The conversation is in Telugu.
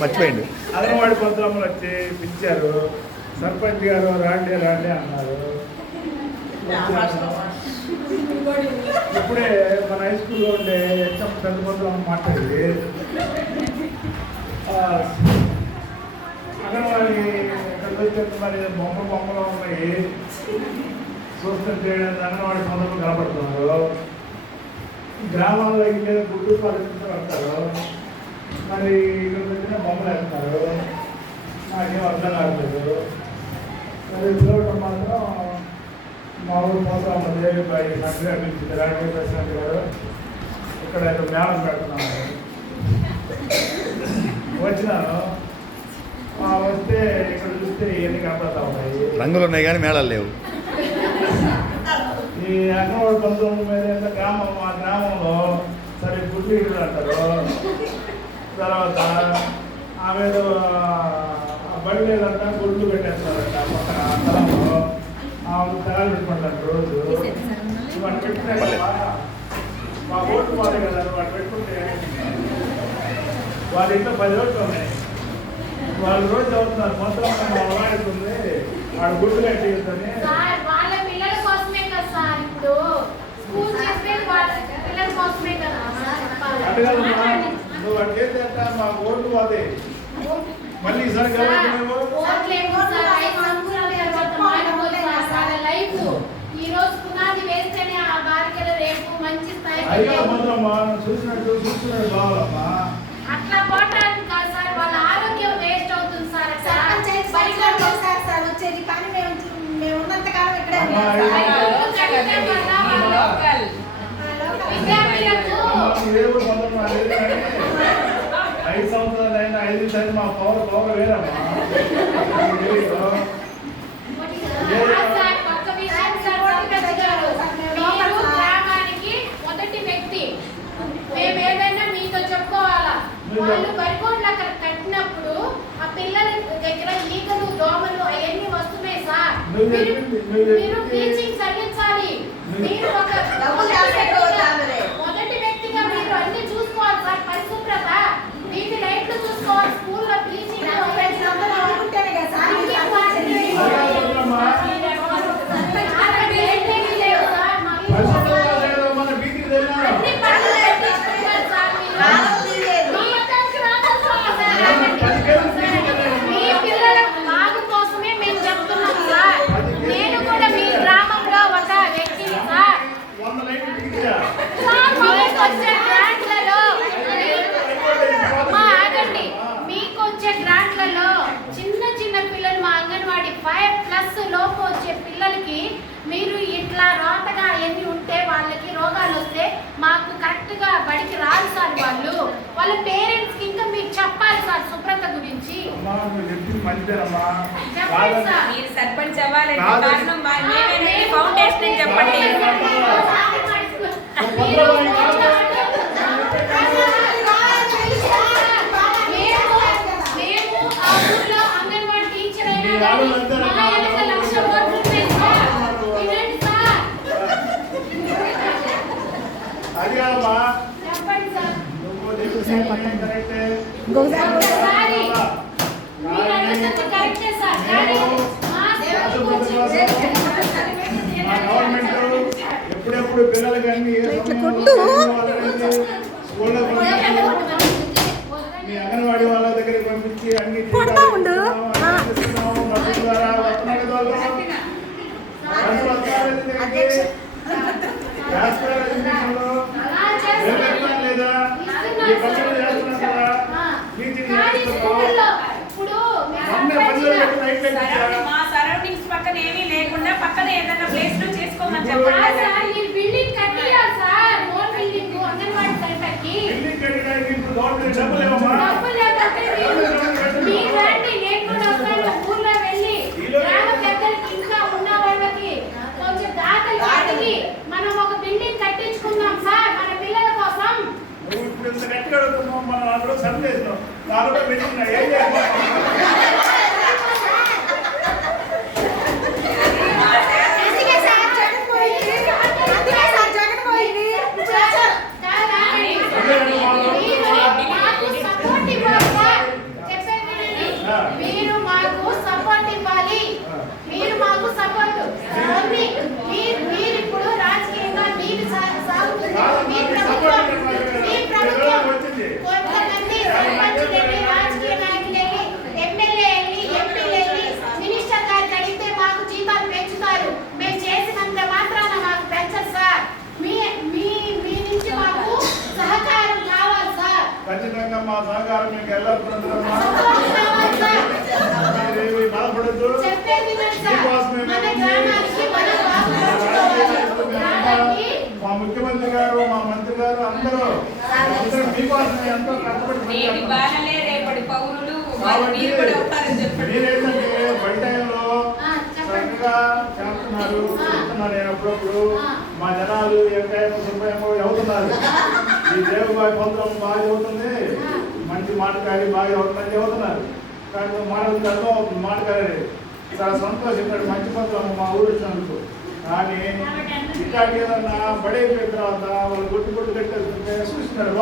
మర్చిపోయింది. అంగన్వాడి ప్రోగ్రాంలు వచ్చి పిలిచారు. సర్పంచ్ గారు రాండి రాండి అన్నారు. ఇప్పుడే మన హై స్కూల్లో ఉండే హెచ్ఎం పెద్ద ప్రోగ్రాం మాట్లాడింది. అంగన్వాడి ఇక్కడికి వచ్చే మరి బొమ్మలు ఉన్నాయి చూస్తుంటే అంగన్వాడి సోదరులు కనపడుతున్నారు. గ్రామాల్లో అయితే గుడ్డు పరిస్థితులు అంటారు, మరి ఇక్కడికి వచ్చిన బొమ్మలు వేస్తారు. నాకేం అర్థం కావట్లేదు. మరి చూడటం మాత్రం మా ఊరు ప్రోగ్రాం ఉంది. మంత్రి అభివృద్ధి రాజకీయ ప్రెసిడెంట్ గారు ఇక్కడ మేళం పెడుతున్నాను. వచ్చినాను, వస్తే ఇక్కడ చూస్తే ఇవన్నీ కనపడతా ఉన్నాయి. రంగులు ఉన్నాయి కానీ మేళాలు లేవు. ఈ అంగన్వాడి బంధువుల మీద గ్రామం, ఆ గ్రామంలో సరే గుడ్లు అంటారు. తర్వాత ఆమె బడి లేదంట గుడ్లు పెట్టేస్తారంట పక్కన స్థలంలో. ఆమె తలాలు పెట్టుకుంటారు రోజు. వాటి పెట్టినా కదా మా ఓట్లు పోతాయి కదా, వాటి పెట్టుకుంటే వాళ్ళ ఇంట్లో 10 ఓట్లు ఉన్నాయి. వాళ్ళు రోజు చదువుతున్నారు. మొత్తం వాడుతుంది వాడు గుడ్లు కట్టేదని. అడగలమ్మా, నువ్వు అటు చేస్తే మా ఓట్లు పోతాయి. మళ్ళీ ఈసారి అయ్యో మొదలమ్మా, చూసినట్టు కావాలమ్మా. అట్లా పోవటానికి కాదు సార్, వాళ్ళ ఆరోగ్యం వేస్ట్ అవుతుంది సార్. వచ్చేది కానీ మేము ఉన్నంత కాలం ఇక్కడే ఐదు సంవత్సరాలు అయినా 5 సార్లు మా పవర్ వేరమ్మా. గ్రామానికి మొదటి వ్యక్తి. మేము ఏదైనా మీతో చెప్పుకోవాలా. వాళ్ళు వరికోట్లు అక్కడ కట్టినప్పుడు ఆ పిల్లల దగ్గర ఈగలు దోమలు అవన్నీ వస్తున్నాయి సార్. మీరు టీచింగ్ చదివించాలి. మీరు ఒక మొదటి వ్యక్తిగా మీరు అన్ని చూసుకోవాలి సార్. పరిశుభ్రత, వీటి లైట్లు చూసుకోవాలి. స్కూల్లో టీచింగ్ లోపు వచ్చే పిల్లలకి మీరు ఇట్లా రోతగా ఎన్ని ఉంటే వాళ్ళకి రోగాలు వస్తే మాకు కరెక్ట్ గా బడికి రాదు సార్. వాళ్ళ పేరెంట్స్ కి ఇంకా మీరు చెప్పాలి సార్ శుభ్రత గురించి. మీరు సర్పంచ్ అవ్వాలంటే కారణం ఫౌండేషన్ చెప్పండి. మేము ఆ ఊర్లో అంగన్వాడీ టీచర్ అయినా ఎప్పుడెప్పుడు పిల్లలకి అన్ని మీ అంగన్వాడీ వాళ్ళ దగ్గరికి పంపించి అన్ని లేదా మా సరౌండింగ్స్ పక్కన ఏమీ లేకుండా పక్కన ఏదైనా ప్లేస్ లో చేసుకోమని చెప్పండి. మనం ఒక బిల్డింగ్ కట్టించుకుందాం సార్ మన పిల్లల కోసం. మనం అందులో సందేశం దానిలో పెట్టిన మీరు మాకు సపోర్ట్ ఇవ్వాలి. మీరు మాకు సపోర్ట్. మీరు ఇప్పుడు రాజకీయంగా మీరు సాగుతుంది. మీ ప్రభుత్వం కొంతమంది సర్పంచ్ వెళ్ళి రాజకీయ నాయకులు వెళ్ళి ఎమ్మెల్యే వెళ్ళి ఎంపీలు వెళ్ళి మినిస్టర్ గారికి అడిగితే మాకు జీతాలు పెంచుతారు. మేము చేసినంత మాత్రాన మాకు పెంచరు సార్. మీ మీ మీ నుంచి మాకు సహకారం కావాలి సార్. ఖచ్చితంగా మా సహకారం మీకు ఎల్లప్పుడూ సపోర్ట్ కావాలి సార్. మీరేమి బాధపడద్దు. చెప్పేది వినండి సార్. మన గ్రామానికి మనం బాగుపరచుకోవాలి. మా ముఖ్యమంత్రి గారు, మా మంత్రి గారు అందరూ మీకోసమే ఎంతో కష్టపడి నేటి బాలలే రేపటి పౌరులు. కాబట్టి మీరు కూడా అవుతారని చెప్పండి. మీరేంటంటే బయట టైంలో చక్కగా చేస్తున్నారు, చెప్తున్నారు. నేను అప్పుడప్పుడు మా జనాలు ఎంకాయమో సుబ్బయమో అవుతున్నారు. ఈ దేవబాయి పొందడం బాగా అవుతుంది, మంచి మాటకారి బాగా అవుతుందని చెబుతున్నారు. కానీ మాటలు అర్థం అవుతుంది, మాటకారి చాలా సంతోషించాడు. మంచి పొందడం మా ఊరు వచ్చినందుకు. కానీ ఇట్లాంటి ఏదన్నా బడి అయిపోయిన తర్వాత వాళ్ళు గుట్టు కట్టేస్తుంటే చూస్తున్నారు.